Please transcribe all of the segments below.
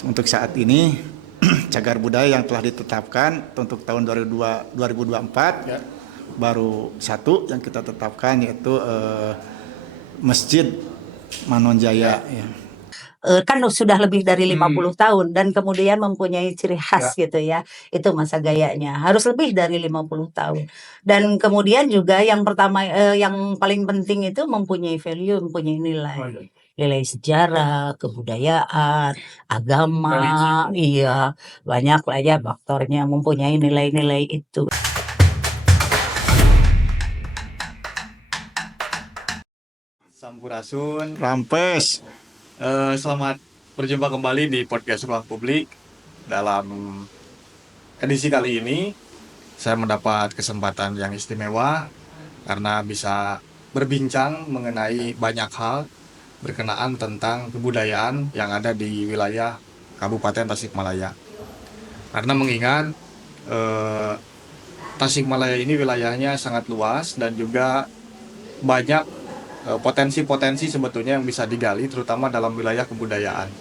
Untuk saat ini cagar budaya yang telah ditetapkan untuk tahun 2024 ya, baru satu yang kita tetapkan yaitu Masjid Manonjaya ya. Kan sudah lebih dari 50 tahun dan kemudian mempunyai ciri khas gitu ya. Itu masa gayanya. Harus lebih dari 50 tahun. Dan kemudian juga yang pertama yang paling penting itu mempunyai value, mempunyai nilai. Nilai sejarah, kebudayaan, agama, iya, banyak lah ya faktornya mempunyai nilai-nilai itu. Sampurasun. Rampes. Selamat berjumpa kembali di podcast Ruang Publik. Dalam edisi kali ini, saya mendapat kesempatan yang istimewa karena bisa berbincang mengenai banyak hal berkenaan tentang kebudayaan yang ada di wilayah Kabupaten Tasikmalaya. Karena mengingat Tasikmalaya ini wilayahnya sangat luas dan juga banyak potensi-potensi sebetulnya yang bisa digali terutama dalam wilayah kebudayaan.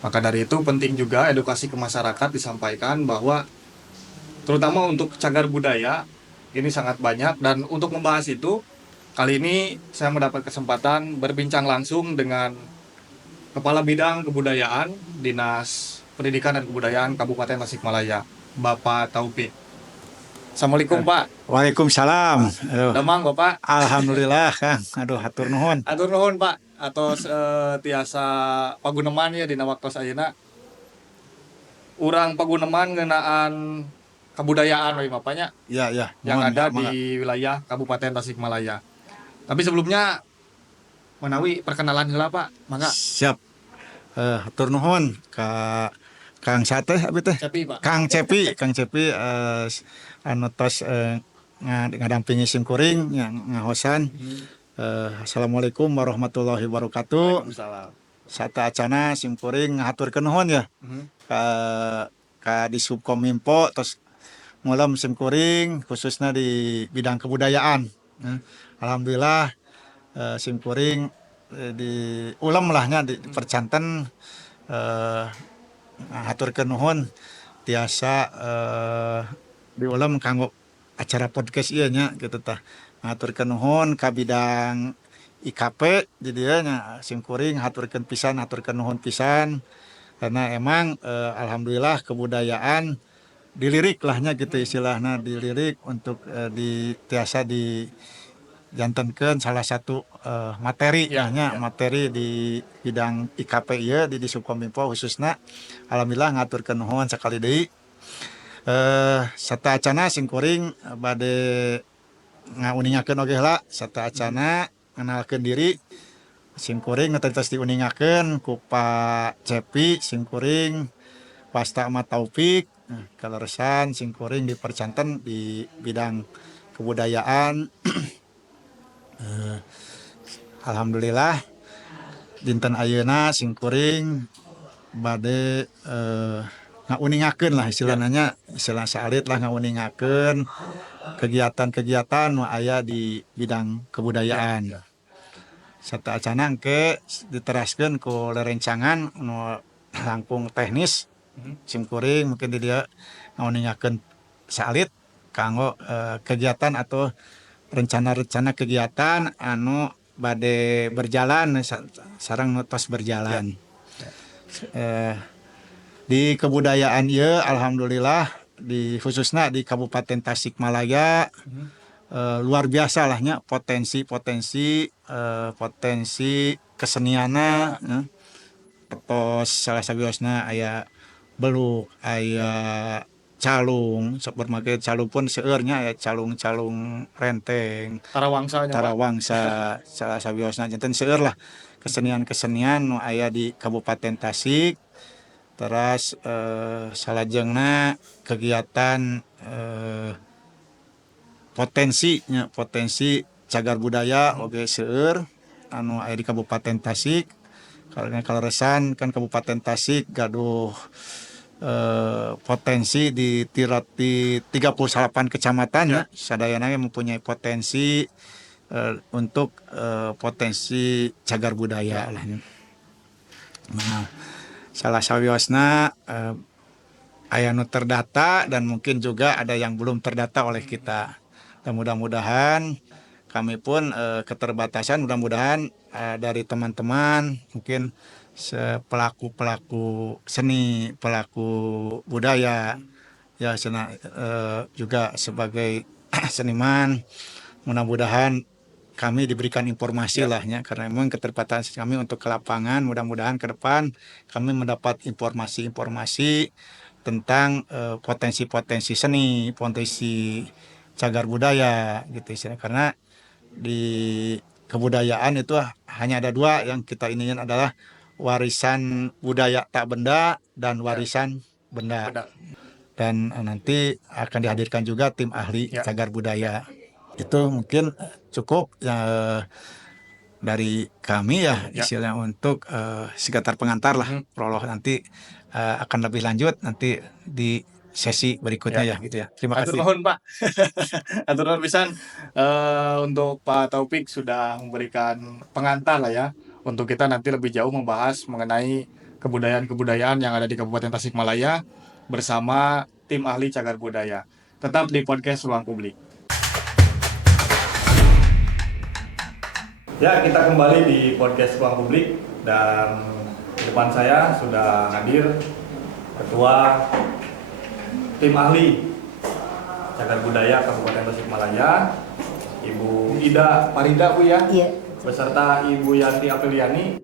Maka dari itu penting juga edukasi ke masyarakat disampaikan bahwa terutama untuk cagar budaya ini sangat banyak, dan untuk membahas itu kali ini saya mendapat kesempatan berbincang langsung dengan Kepala Bidang Kebudayaan Dinas Pendidikan dan Kebudayaan Kabupaten Tasikmalaya, Bapak Taufik. Assalamualaikum Pak. Waalaikumsalam. Damang Bapak. Alhamdulillah Kang. Aduh hatur nuhun. Atur nuhun Pak atos tiasa paguneman ya dina waktos ayeuna. Urang paguneman ngeunaan kebudayaan we Bapaknya. Ya. Yang ada di wilayah Kabupaten Tasikmalaya. Tapi sebelumnya menawi perkenalan heula Pak. Mangga. Siap. Hatur nuhun ka Kang Sate abi teh. Cepi Pak. Kang Cepi anu tos ngadampingi simkuring ngahosan. Assalamualaikum warahmatullahi wabarakatuh. Waalaikumsalam. Sata acana simkuring ngahaturkeun nuhun ya. Ka di Subkominfo tos ngulam simkuring khususnya di bidang kebudayaan. Alhamdulillah simkuring di ulam lahnya di percanten ngahaturkeun nuhun tiasa diulam kanggo acara podcast ieu nya gitu tah. Ngaturkeun nuhun ka bidang IKP jadi nya simkuring ngaturkeun nuhun pisan karena emang alhamdulillah kebudayaan dilirik lahnya gitu istilahnya, dilirik untuk tiasa dijantenkeun salah satu materi materi di bidang IKP ieu di Subkominfo khususna. Alhamdulillah ngaturkeun nuhun sakali deui. Sata acana simkuring bade ngauningakeun oge heula sata acana ngenalkeun diri. Simkuring ngetentos diuningakeun ku Pak Cepi, simkuring Wasta Ahmad Taufik, kaleresan simkuring dipercanten di bidang kebudayaan. Alhamdulillah dinten ayeuna simkuring bade ngauningakeun lah istilah salit lah ngauningakeun kegiatan-kegiatan nu aya di bidang kebudayaan. Sata acana engke diteraskeun ku lerencangan nu langkung teknis simkuring mungkin di dieu ngauningakeun salit kanggo kegiatan atau rencana-rencana kegiatan anu bade berjalan sareng tos berjalan. Di kebudayaan ieu alhamdulillah khususnya di Kabupaten Tasikmalaya luar biasa lahnya potensi kesenianna. Tos salah sabiosna aya beluk, aya calung, sok bermake calung pun seueur nya aya calung renteng, tarawangsa salah sabiosna janten seueur lah kesenian-kesenian nu aya di Kabupaten Tasik. Teras salajengna kegiatan potensi cagar budaya oge seueur anu aya di Kabupaten Tasik. Kaleresan kan Kabupaten Tasik gaduh potensi di 38 kecamatan ya. Sadayana mempunyai potensi untuk potensi cagar budaya lah. Nah, salah sawiosna aya nu terdata dan mungkin juga ada yang belum terdata oleh kita. Dan mudah-mudahan kami pun keterbatasan, mudah-mudahan dari teman-teman mungkin pelaku-pelaku seni, pelaku budaya, ya juga sebagai seniman, mudah-mudahan kami diberikan informasi lah ya, karena memang keterbatasan kami untuk ke lapangan. Mudah-mudahan ke depan kami mendapat informasi-informasi tentang potensi-potensi seni, potensi cagar budaya gitu istilahnya. Karena di kebudayaan itu hanya ada dua yang kita iniin, adalah warisan budaya tak benda dan warisan benda. Benar. Dan nanti akan dihadirkan juga tim ahli Ya. cagar budaya. Itu mungkin cukup dari kami ya, Ya. istilahnya untuk sekitar pengantar lah. Prolog nanti akan lebih lanjut nanti di sesi berikutnya ya gitu ya. Terima Atur kasih. nuhun Pak. Atur nuhun pisan untuk Pak Taufik sudah memberikan pengantar lah ya untuk kita nanti lebih jauh membahas mengenai kebudayaan-kebudayaan yang ada di Kabupaten Tasikmalaya bersama tim ahli cagar budaya. Tetap di podcast Ruang Publik. Ya, kita kembali di podcast Ruang Publik dan di depan saya sudah hadir Ketua Tim Ahli Cagar Budaya Kabupaten Tasikmalaya, Ibu Ida Farida Bu ya, Iya. beserta Ibu Yanti Apriliani.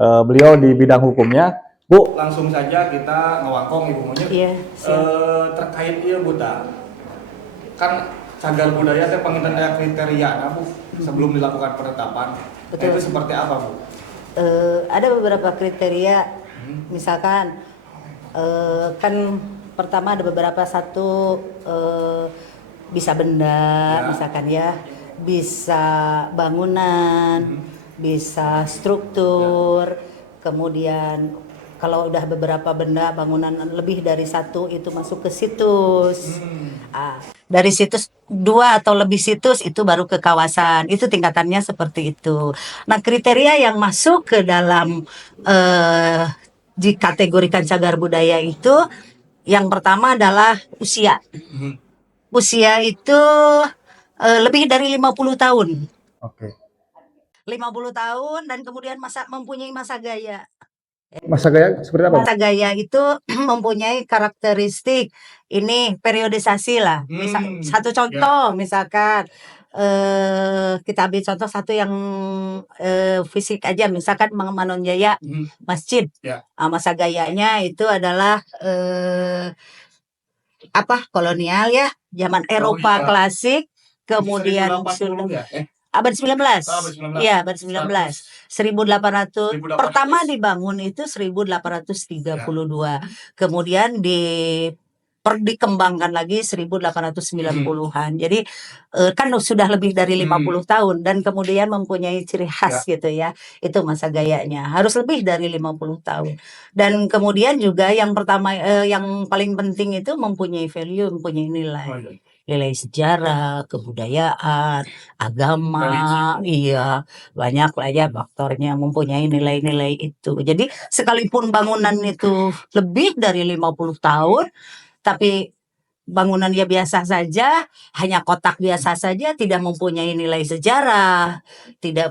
Beliau di bidang hukumnya. Bu, langsung saja kita ngewangkong Ibu Munyit. Iya. Terkait ieu Bu ta. Kan cagar budaya teh panginten aya kriteria Bu sebelum dilakukan penetapan. Betul. Itu seperti apa Bu? Ada beberapa kriteria, misalkan kan pertama ada beberapa, satu bisa benda, Ya. misalkan ya, bisa bangunan, bisa struktur, kemudian kalau udah beberapa benda bangunan lebih dari satu itu masuk ke situs. Dari situs 2 atau lebih situs itu baru ke kawasan. Itu tingkatannya seperti itu. Nah, kriteria yang masuk ke dalam dikategorikan cagar budaya itu yang pertama adalah usia. Usia itu lebih dari 50 tahun. Oke. 50 tahun dan kemudian mempunyai masa gaya. Masa gaya seperti apa? Masa gaya itu mempunyai karakteristik ini periodisasi lah. Misal satu contoh, misalkan kita ambil contoh satu yang fisik aja, misalkan Mangun Jaya Masjid. Ya. Masa gayanya itu adalah kolonial ya, zaman Eropa iya. klasik, kemudian 1840 ya? abad 19. Abad 19. Iya, abad 19. 1800. 1800. Pertama dibangun itu 1832. Kemudian dikembangkan lagi 1890-an. Jadi kan sudah lebih dari 50 tahun dan kemudian mempunyai ciri khas gitu ya. Itu masa gayanya. Harus lebih dari 50 tahun. Dan kemudian juga yang pertama yang paling penting itu mempunyai value, mempunyai nilai. Nilai sejarah, kebudayaan, agama, iya, banyak lah ya faktornya mempunyai nilai-nilai itu. Jadi sekalipun bangunan itu lebih dari 50 tahun, tapi bangunannya biasa saja, hanya kotak biasa saja, tidak mempunyai nilai sejarah, tidak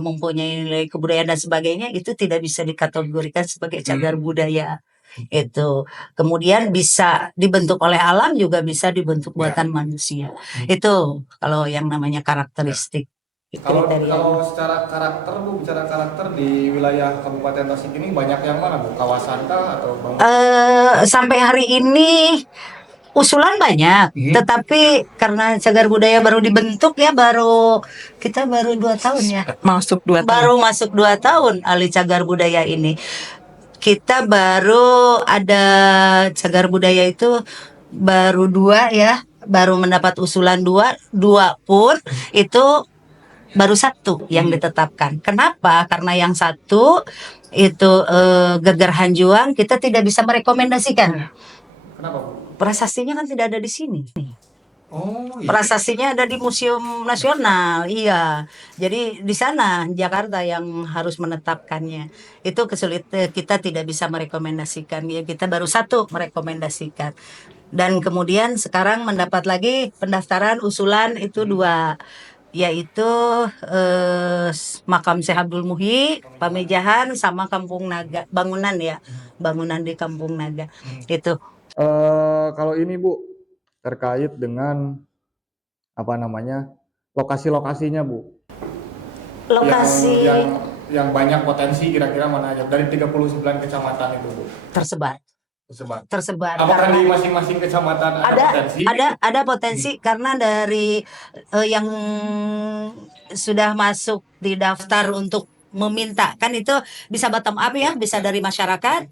mempunyai nilai kebudayaan dan sebagainya, itu tidak bisa dikategorikan sebagai cagar budaya. Itu kemudian bisa dibentuk oleh alam, juga bisa dibentuk buatan manusia. Itu kalau yang namanya karakteristik. Kalau secara karakter Bu, bicara karakter di wilayah Kabupaten Tasik ini banyak yang mana Bu? Kawasan kah atau sampai hari ini usulan banyak, tetapi karena cagar budaya baru dibentuk ya, kita baru 2 tahun ya. Masuk 2 tahun. Baru masuk 2 tahun ahli cagar budaya ini. Kita baru ada cagar budaya itu baru 2 ya, baru mendapat usulan 2 pun itu baru 1 yang ditetapkan. Kenapa? Karena yang 1 itu Geger Hanjuang kita tidak bisa merekomendasikan. Kenapa Bu? Prasastinya kan tidak ada di sini. Oh, iya. Prasasti-nya ada di Museum Nasional, iya. Jadi di sana Jakarta yang harus menetapkannya. Itu kita tidak bisa merekomendasikan ya, kita baru satu merekomendasikan. Dan kemudian sekarang mendapat lagi pendaftaran usulan itu dua, yaitu makam Syekh Abdul Muhyi, Pamijahan sama Kampung Naga, bangunan ya, bangunan di Kampung Naga. Itu Kalau ini Bu, terkait dengan apa namanya lokasi-lokasinya Bu, lokasi yang banyak potensi kira-kira mana aja dari 39 kecamatan itu Bu, tersebar. tersebar. Apakah Karena di masing-masing kecamatan ada potensi? ada potensi karena dari yang sudah masuk di daftar untuk meminta kan itu bisa bottom up ya, bisa dari masyarakat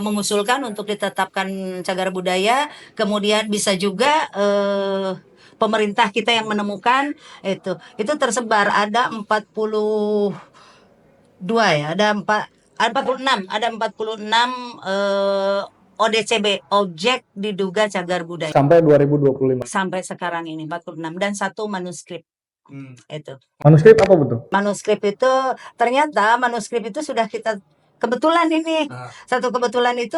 mengusulkan untuk ditetapkan cagar budaya, kemudian bisa juga pemerintah kita yang menemukan itu tersebar ada 42 ya, ada 46, ada 46 ODCB, objek diduga cagar budaya. Sampai 2025. Sampai sekarang ini 46 dan satu manuskrip. Itu. Manuskrip apa betul? Manuskrip itu ternyata manuskrip itu sudah kita kebetulan ini. Satu kebetulan itu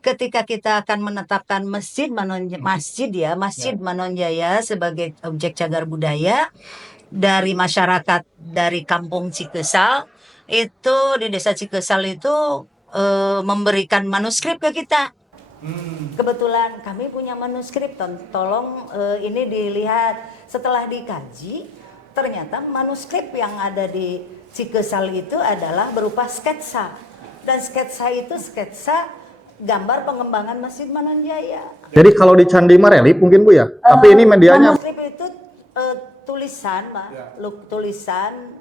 ketika kita akan menetapkan Masjid Manonjaya sebagai objek cagar budaya dari masyarakat dari Kampung Cikesal itu di Desa Cikesal itu memberikan manuskrip ke kita. Kebetulan kami punya manuskrip, tolong ini dilihat. Setelah dikaji, ternyata manuskrip yang ada di Cikesal itu adalah berupa sketsa. Dan sketsa itu sketsa gambar pengembangan Masjid Manonjaya. Jadi kalau di Candi Marelip mungkin Bu ya, tapi ini medianya manuskrip itu tulisan, Pak, tulisan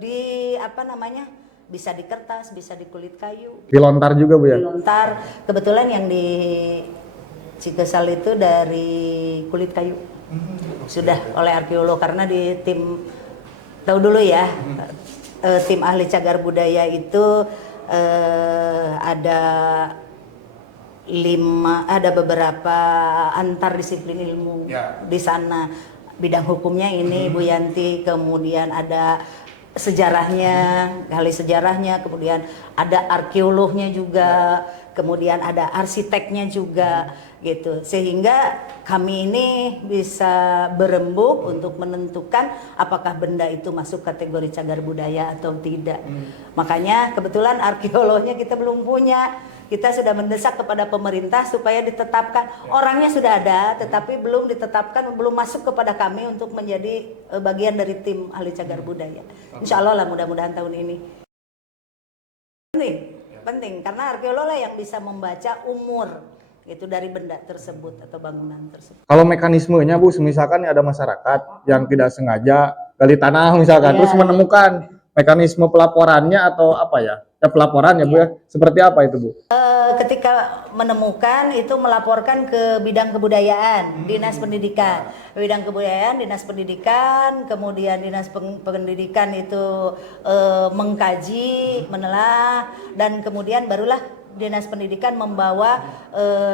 di apa namanya? Bisa di kertas, bisa di kulit kayu. dilontar juga Bu ya. Dilontar. Kebetulan yang di Cikesal itu dari kulit kayu. Sudah oleh arkeolog karena di tim tahu dulu ya. Tim ahli cagar budaya itu ada beberapa antar disiplin ilmu di sana. Bidang hukumnya ini Bu Yanti, kemudian ada sejarahnya, ahli sejarahnya, kemudian ada arkeolognya juga, kemudian ada arsiteknya juga gitu. Sehingga kami ini bisa berembuk untuk menentukan apakah benda itu masuk kategori cagar budaya atau tidak. Makanya kebetulan arkeolognya kita belum punya. Kita sudah mendesak kepada pemerintah supaya ditetapkan. Orangnya sudah ada, tetapi belum ditetapkan, belum masuk kepada kami untuk menjadi bagian dari tim ahli cagar budaya. Insya Allah lah mudah-mudahan tahun ini. Penting karena arkeolog lah yang bisa membaca umur itu dari benda tersebut atau bangunan tersebut. Kalau mekanismenya Bu, misalkan ada masyarakat yang tidak sengaja gali tanah misalkan, terus menemukan mekanisme pelaporannya atau apa ya? Ya pelaporan ya Bu ya. Seperti apa itu Bu? Ketika menemukan itu melaporkan ke bidang kebudayaan, Dinas Pendidikan. Bidang kebudayaan, Dinas Pendidikan, kemudian Dinas Pendidikan itu mengkaji, menelah, dan kemudian barulah Dinas Pendidikan membawa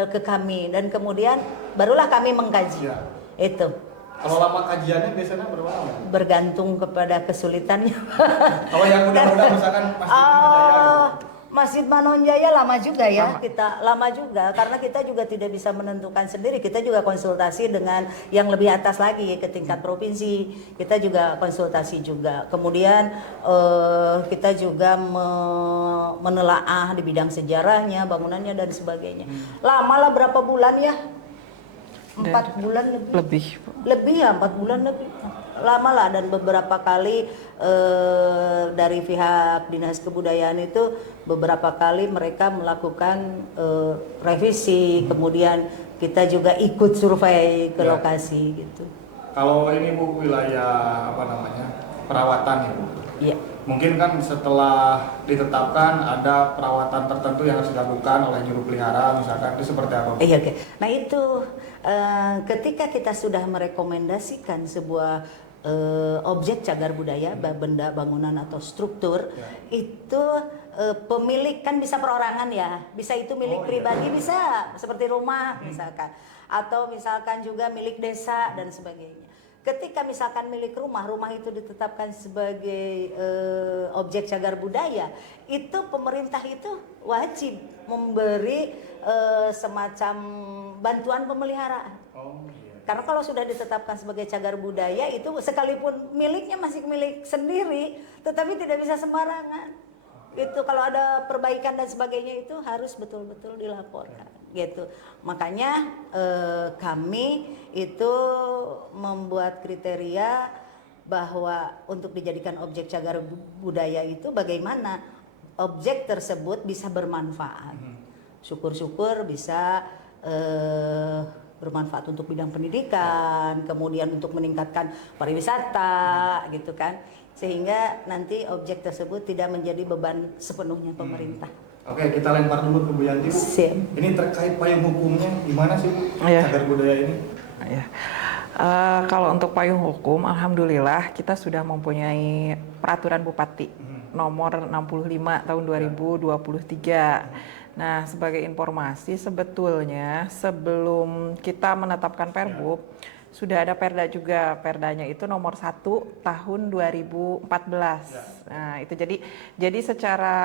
ke kami dan kemudian barulah kami mengkaji. Itu. Kalau lama kajiannya biasanya berapa lama? Bergantung kepada kesulitannya. Kalau yang mudah-mudah misalkan Masjid Manonjaya lama juga ya, kita lama juga karena kita juga tidak bisa menentukan sendiri. Kita juga konsultasi dengan yang lebih atas lagi ke tingkat provinsi. Kita juga konsultasi juga. Kemudian kita juga menelaah di bidang sejarahnya, bangunannya dan sebagainya. Lama lah berapa bulan ya? 4 bulan lebih ya, 4 bulan lebih lama lah. Dan beberapa kali dari pihak Dinas Kebudayaan itu beberapa kali mereka melakukan revisi, kemudian kita juga ikut survei ke lokasi gitu. Kalau ini Bu wilayah apa namanya perawatan ya Bu? Iya. Mungkin kan setelah ditetapkan ada perawatan tertentu yang harus dilakukan oleh juru pelihara misalkan, itu seperti apa? Oke. Nah itu ketika kita sudah merekomendasikan sebuah objek cagar budaya, benda bangunan atau struktur itu pemilik kan bisa perorangan ya, bisa itu milik pribadi, bisa seperti rumah misalkan, atau misalkan juga milik desa dan sebagainya. Ketika misalkan milik rumah itu ditetapkan sebagai objek cagar budaya, itu pemerintah itu wajib memberi semacam bantuan pemeliharaan. Karena kalau sudah ditetapkan sebagai cagar budaya itu sekalipun miliknya masih milik sendiri, tetapi tidak bisa sembarangan. Itu kalau ada perbaikan dan sebagainya itu harus betul-betul dilaporkan gitu. Makanya kami itu membuat kriteria bahwa untuk dijadikan objek cagar budaya itu bagaimana objek tersebut bisa bermanfaat. Syukur-syukur bisa bermanfaat untuk bidang pendidikan, kemudian untuk meningkatkan pariwisata gitu kan, sehingga nanti objek tersebut tidak menjadi beban sepenuhnya pemerintah. Oke, kita lempar dulu ke Bu Yanti, Bu. Siap. Ini terkait payung hukumnya gimana sih, Bu? Cagar budaya ini? Kalau untuk payung hukum, alhamdulillah kita sudah mempunyai peraturan Bupati nomor 65 tahun 2023. Nah, sebagai informasi sebetulnya sebelum kita menetapkan Perbub, sudah ada Perda juga. Perdanya itu nomor 1 tahun 2014. Nah, itu jadi secara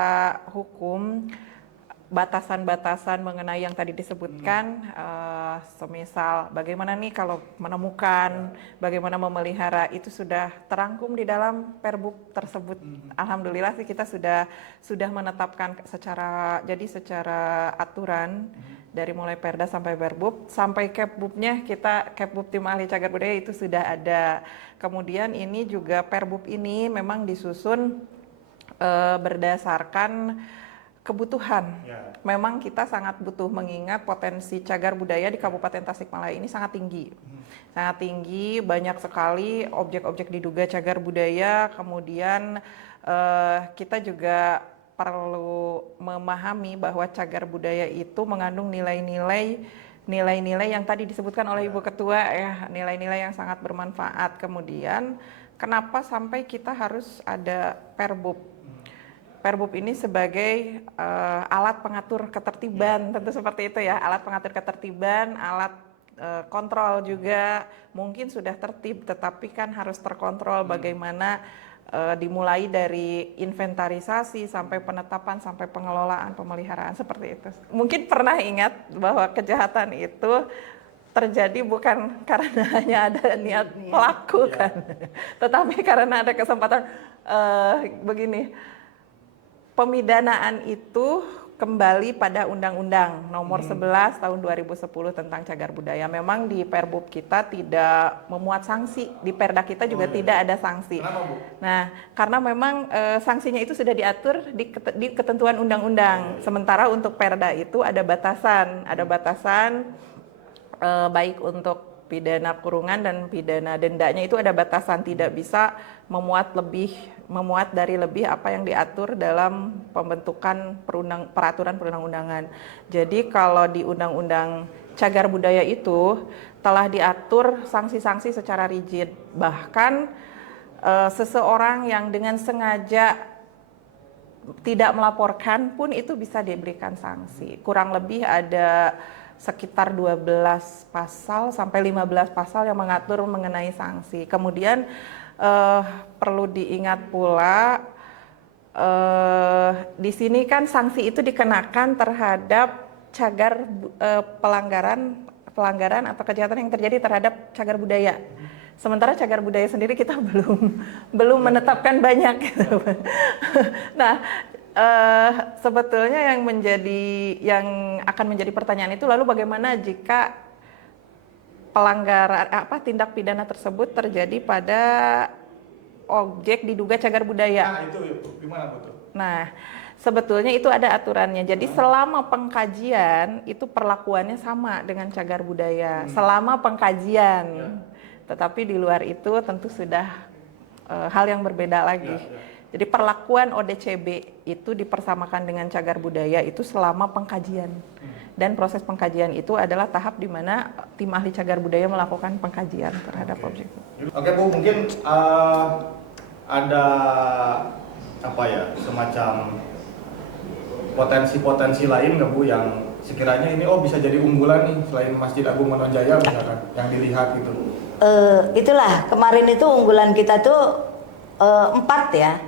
hukum batasan-batasan mengenai yang tadi disebutkan, semisal bagaimana nih kalau menemukan, bagaimana memelihara, itu sudah terangkum di dalam Perbub tersebut. Alhamdulillah sih kita sudah menetapkan secara aturan dari mulai Perda sampai Perbub, sampai Kepbubnya Kepbub Tim Ahli Cagar Budaya itu sudah ada. Kemudian ini juga Perbub ini memang disusun berdasarkan kebutuhan. Memang kita sangat butuh, mengingat potensi cagar budaya di Kabupaten Tasikmalaya ini sangat tinggi. Sangat tinggi, banyak sekali objek-objek diduga cagar budaya. Kemudian kita juga perlu memahami bahwa cagar budaya itu mengandung nilai-nilai yang tadi disebutkan oleh Ibu Ketua ya, nilai-nilai yang sangat bermanfaat. Kemudian kenapa sampai kita harus ada Perbub? Perbub ini sebagai alat pengatur ketertiban, tentu seperti itu ya, alat pengatur ketertiban, alat kontrol juga. Mungkin sudah tertib, tetapi kan harus terkontrol bagaimana dimulai dari inventarisasi sampai penetapan sampai pengelolaan pemeliharaan seperti itu. Mungkin pernah ingat bahwa kejahatan itu terjadi bukan karena hanya ada niat pelaku kan, tetapi karena ada kesempatan begini. Pemidanaan itu kembali pada Undang-Undang Nomor 11 Tahun 2010 tentang cagar budaya. Memang di Perbub kita tidak memuat sanksi, di Perda kita juga tidak ada sanksi. Kenapa, Bu? Nah, karena memang sanksinya itu sudah diatur di ketentuan undang-undang. Sementara untuk Perda itu ada batasan baik untuk pidana kurungan dan pidana dendanya itu ada batasan, tidak bisa memuat dari lebih apa yang diatur dalam pembentukan peraturan perundang-undangan. Jadi kalau di Undang-Undang Cagar Budaya itu telah diatur sanksi-sanksi secara rigid. Bahkan seseorang yang dengan sengaja tidak melaporkan pun itu bisa diberikan sanksi. Kurang lebih ada sekitar 12 pasal sampai 15 pasal yang mengatur mengenai sanksi. Kemudian perlu diingat pula di sini kan sanksi itu dikenakan terhadap cagar pelanggaran atau kejahatan yang terjadi terhadap cagar budaya. Sementara cagar budaya sendiri kita belum menetapkan banyak gitu. Nah, sebetulnya yang akan menjadi pertanyaan itu, lalu bagaimana jika tindak pidana tersebut terjadi pada objek diduga cagar budaya? Nah, itu gimana, Bu? Nah, sebetulnya itu ada aturannya. Jadi selama pengkajian itu perlakuannya sama dengan cagar budaya. Selama pengkajian. Tetapi di luar itu tentu sudah hal yang berbeda lagi. Jadi perlakuan ODCB itu dipersamakan dengan cagar budaya itu selama pengkajian. Dan proses pengkajian itu adalah tahap di mana tim ahli cagar budaya melakukan pengkajian terhadap objek. Oke Bu, mungkin ada apa ya, semacam potensi-potensi lain nggak Bu yang sekiranya ini bisa jadi unggulan nih selain Masjid Agung Manonjaya misalkan yang dilihat gitu? Itulah kemarin itu unggulan kita tuh 4 ya.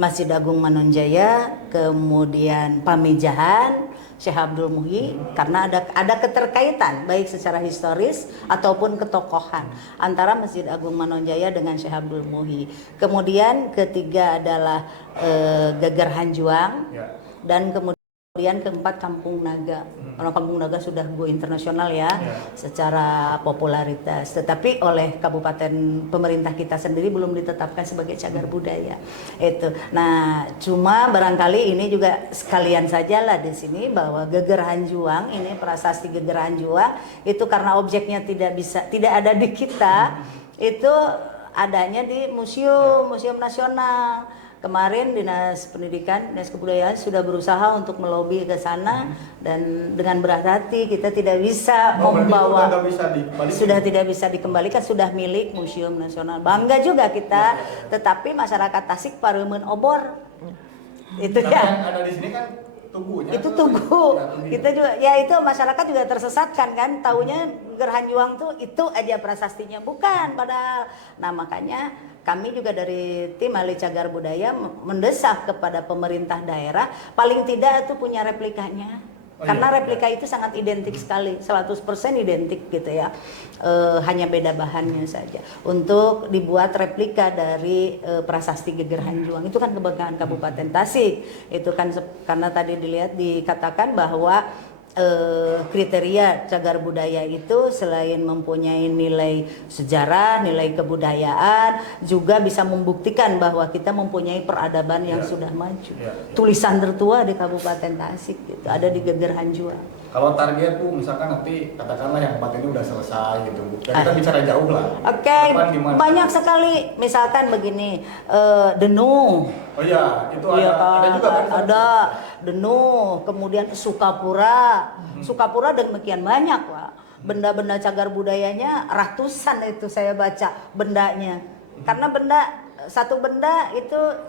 Masjid Agung Manonjaya, kemudian Pamijahan, Syekh Abdul Muhyi, karena ada keterkaitan baik secara historis ataupun ketokohan antara Masjid Agung Manonjaya dengan Syekh Abdul Muhyi. Kemudian ketiga adalah Geger Hanjuang, dan kemudian keempat Kampung Naga. Karena Kampung Naga sudah go internasional ya, secara popularitas. Tetapi oleh kabupaten pemerintah kita sendiri belum ditetapkan sebagai cagar budaya. Itu. Nah, cuma barangkali ini juga sekalian sajalah di sini bahwa Geger Hanjuang ini, prasasti Geger Hanjuang itu karena objeknya tidak ada di kita, itu adanya di Museum Nasional. Kemarin Dinas Pendidikan, Dinas Kebudayaan sudah berusaha untuk melobi ke sana, dan dengan berat hati kita tidak bisa membawa, sudah tidak bisa dikembalikan, sudah milik Museum Nasional. Bangga juga kita, tetapi masyarakat Tasik paremen obor. Itu ya. Yang ada di sini kan tugunya. Itu tugu. Kita juga ya, itu masyarakat juga tersesatkan kan, taunya Gerhanjuang tuh itu aja prasastinya, bukan padahal. Nah, makanya kami juga dari tim ahli cagar budaya mendesak kepada pemerintah daerah paling tidak itu punya replikanya. Karena replika itu sangat identik sekali, 100% identik gitu ya. Hanya beda bahannya saja. Untuk dibuat replika dari prasasti Geger Hanjuang, itu kan kebanggaan Kabupaten Tasik. Itu kan karena tadi dikatakan bahwa kriteria cagar budaya itu selain mempunyai nilai sejarah, nilai kebudayaan, juga bisa membuktikan bahwa kita mempunyai peradaban yang sudah maju. Tulisan tertua di Kabupaten Tasik gitu, ada di Geger Hanjuang. Kalau target Bu, misalkan nanti katakanlah yang 4 ini udah selesai gitu Bu. Dan kita bicara jauh lah. Oke, banyak sekali. Misalkan begini, Denu. Oh iya, itu Iya kan, ada juga kan? ada Denu, kemudian Sukapura. Sukapura demikian banyak Pak. Benda-benda cagar budayanya ratusan itu saya baca bendanya. Karena satu benda itu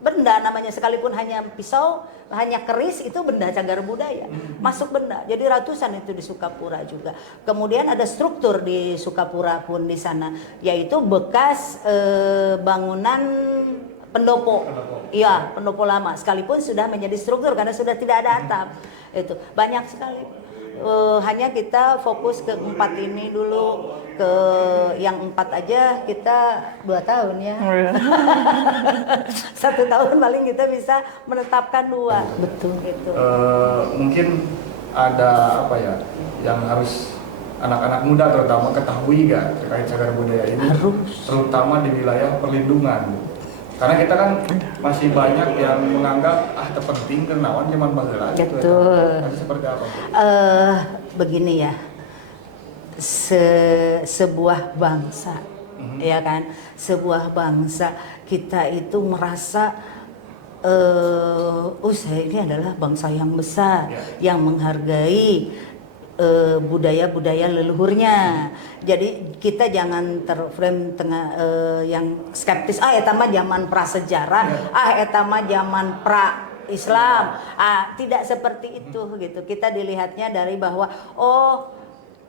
benda namanya, sekalipun hanya pisau, hanya keris, itu benda cagar budaya, masuk benda. Jadi ratusan itu di Sukapura juga. Kemudian ada struktur di Sukapura pun di sana, yaitu bekas bangunan pendopo. Iya, pendopo lama, sekalipun sudah menjadi struktur karena sudah tidak ada atap. Itu banyak sekali. Hanya kita fokus ke 4 ini dulu, ke yang 4 aja kita 2 tahun ya. 1 tahun paling kita bisa menetapkan 2. Betul itu. Mungkin ada apa ya yang harus anak-anak muda terutama ketahui nggak terkait cagar budaya ini, terutama di wilayah perlindungan. Karena kita kan masih banyak yang menganggap terpenting kenawan zaman baheula. Betul. Itu seperti apa? Begini ya, sebuah bangsa, ya kan, sebuah bangsa kita itu merasa saya ini adalah bangsa yang besar, yang menghargai budaya-budaya leluhurnya. Jadi kita jangan terframe yang skeptis, eta mah zaman prasejarah, eta mah zaman pra Islam. Tidak seperti itu gitu. Kita dilihatnya dari bahwa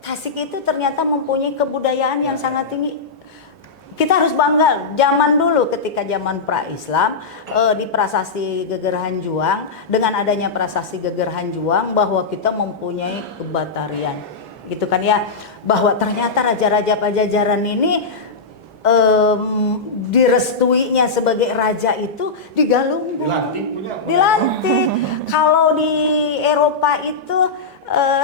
Tasik itu ternyata mempunyai kebudayaan yang sangat tinggi. Kita harus bangga. Zaman dulu ketika zaman pra-Islam, di prasasti Geger Hanjuang, dengan adanya prasasti Geger Hanjuang, bahwa kita mempunyai kebatarian, gitu kan ya, bahwa ternyata raja-raja Pajajaran ini direstuinya sebagai raja itu di Galunggung, dilantik. Kalau di Eropa itu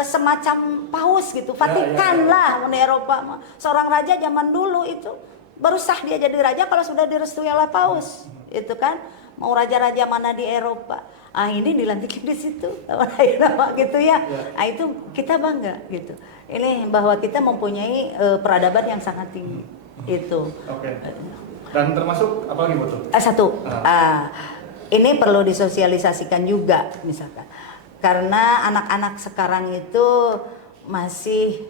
semacam paus gitu, Vatikan lah di Eropa. Seorang raja zaman dulu itu baru sah dia jadi raja kalau sudah direstui oleh paus, itu kan. Mau raja-raja mana di Eropa, ini dilantikin di situ, nama gitu ya. Itu kita bangga gitu. Ini bahwa kita mempunyai peradaban yang sangat tinggi itu. Oke. Dan termasuk apa lagi betul? Satu, ini perlu disosialisasikan juga, misalkan karena anak-anak sekarang itu masih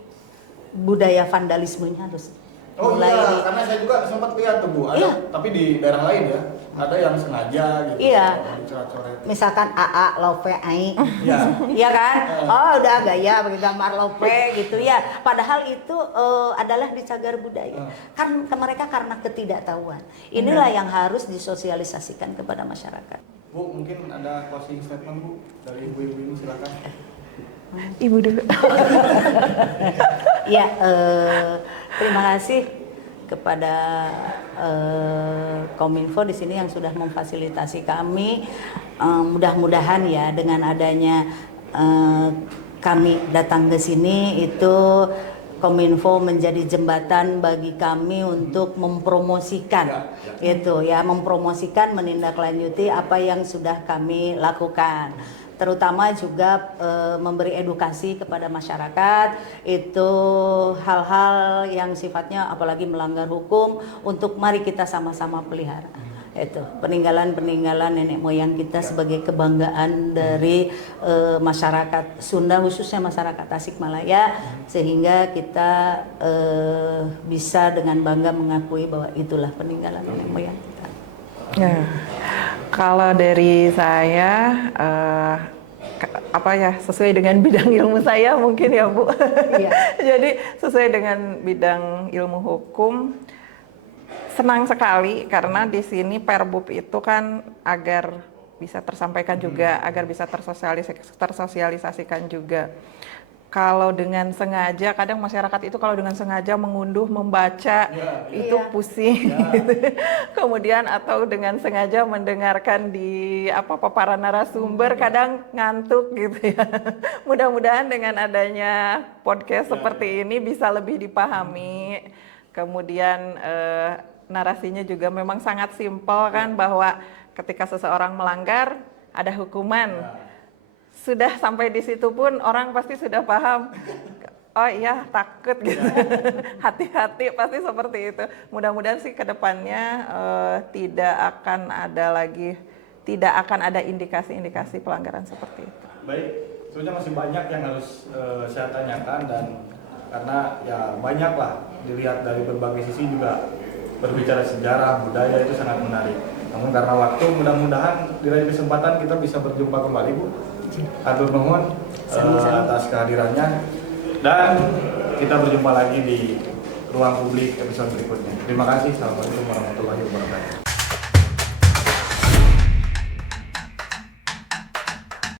budaya vandalismenya harus Oh mulai iya, karena saya juga sempat lihat tuh Bu, ada Iya. tapi di daerah lain ya, ada yang sengaja gitu. Iya. Dicoret-coret. misalkan AA lope ai Iya. Iya kan? Oh udah gaya pakai gambar lope gitu ya. Padahal itu adalah di cagar budaya. Kan mereka karena ketidaktahuan. Inilah yang harus disosialisasikan kepada masyarakat. Bu, mungkin ada closing statement Bu dari ibu-ibu ini, silakan. Ibu dulu. Ya, terima kasih kepada Kominfo di sini yang sudah memfasilitasi kami. Mudah-mudahan ya dengan adanya kami datang ke sini itu Kominfo menjadi jembatan bagi kami untuk mempromosikan itu ya, mempromosikan, menindaklanjuti apa yang sudah kami lakukan. Terutama juga memberi edukasi kepada masyarakat itu hal-hal yang sifatnya apalagi melanggar hukum, untuk mari kita sama-sama pelihara itu peninggalan-peninggalan nenek moyang kita sebagai kebanggaan dari masyarakat Sunda, khususnya masyarakat Tasikmalaya, sehingga kita bisa dengan bangga mengakui bahwa itulah peninggalan nenek moyang kita. Ya. Kalau dari saya apa ya, sesuai dengan bidang ilmu saya mungkin ya Bu. Iya. Jadi sesuai dengan bidang ilmu hukum, senang sekali karena di sini Perbub itu kan agar bisa tersampaikan juga, agar bisa tersosialisasikan juga. Kalau dengan sengaja, kadang masyarakat itu kalau dengan sengaja mengunduh, membaca, itu Iya. pusing. Kemudian atau dengan sengaja mendengarkan di paparan narasumber, kadang ngantuk gitu ya. Mudah-mudahan dengan adanya podcast seperti ini bisa lebih dipahami. Kemudian narasinya juga memang sangat simpel kan, bahwa ketika seseorang melanggar ada hukuman. Sudah sampai di situ pun orang pasti sudah paham. Oh iya, takut gitu. Hati-hati, pasti seperti itu. Mudah-mudahan sih ke depannya tidak akan ada indikasi-indikasi pelanggaran seperti itu. Baik, sebenarnya masih banyak yang harus saya tanyakan, dan karena ya banyak lah dilihat dari berbagai sisi, juga berbicara sejarah, budaya itu sangat menarik. Namun karena waktu, mudah-mudahan di lain kesempatan kita bisa berjumpa kembali Bu. Atur nuhun atas kehadirannya, dan kita berjumpa lagi di ruang publik episode berikutnya. Terima kasih. Assalamualaikum warahmatullahi wabarakatuh.